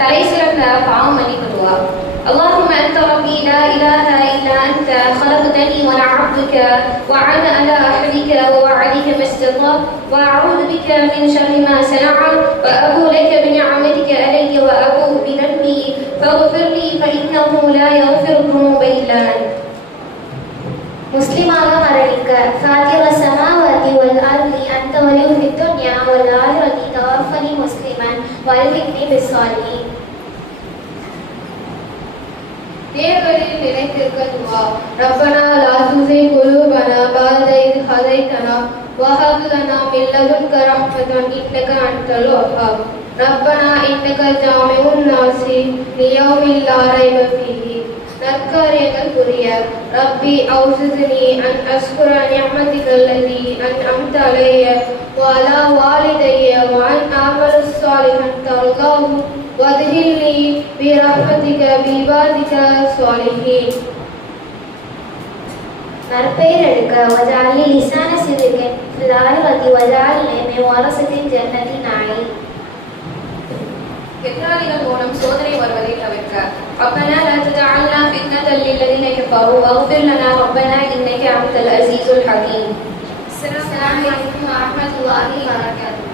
தலை சிறந்த பாவம் மன்னிப்பு. اللهم أنت ربي لا إله إلا أنت خلقتني وأنا عبدك وأنا على عهدك ووعدك ما استطعت وأعوذ بك من شر ما صنعت وأبوء لك بنعمتك علي وأبوء بذنبي فاغفر لي فإنه لا يغفر الذنوب إلا أنت. முஸ்லிமாக மரணிக்க فاطر السماوات والأرض أنت ولي في الدنيا والآخرة توفني مسلما والحقني بالصالحين. தேவரில் நிலைத்திருக்க துவா. ரப்பனா லா துஸிக் குலூபனா பஅத இத் ஹதைதனா வஹப் லனா மின் லதுன்க ரஹ்மத்தன் இன்னக அன்தல் வஹ்ஹாப். ரப்பனா இன்னக ஜாமிஉன் நாஸி லியௌமின் லா ரைப ஃபீஹி. நற்காரியங்கள் புரிய. ரப்பி அவ்ஸித்னி அன் அஸ்குர நிஅமதிக அல்லதி அன்அம்த அலைய வ அலா வாலிதைய வ அன் அஅமலு ஸாலிஹன் தர்லாஹு وادخلني برحمتك بعبادك الصالحين. நற்பெயர் எடுக்க வஜாலி லிசான சிறுகன் ஃபிலாயிரதி வஜாலி மே வரசத்தின் ஜன்னதி நாயி. எதிராளிகள் மூலம் சோதனை வருவதை தவிர்க்க. ربنا لا تجعلنا فتنة للذين كفروا واغفر لنا ربنا إنك أنت العزيز الحكيم. السلام عليكم ورحمة الله وبركاته.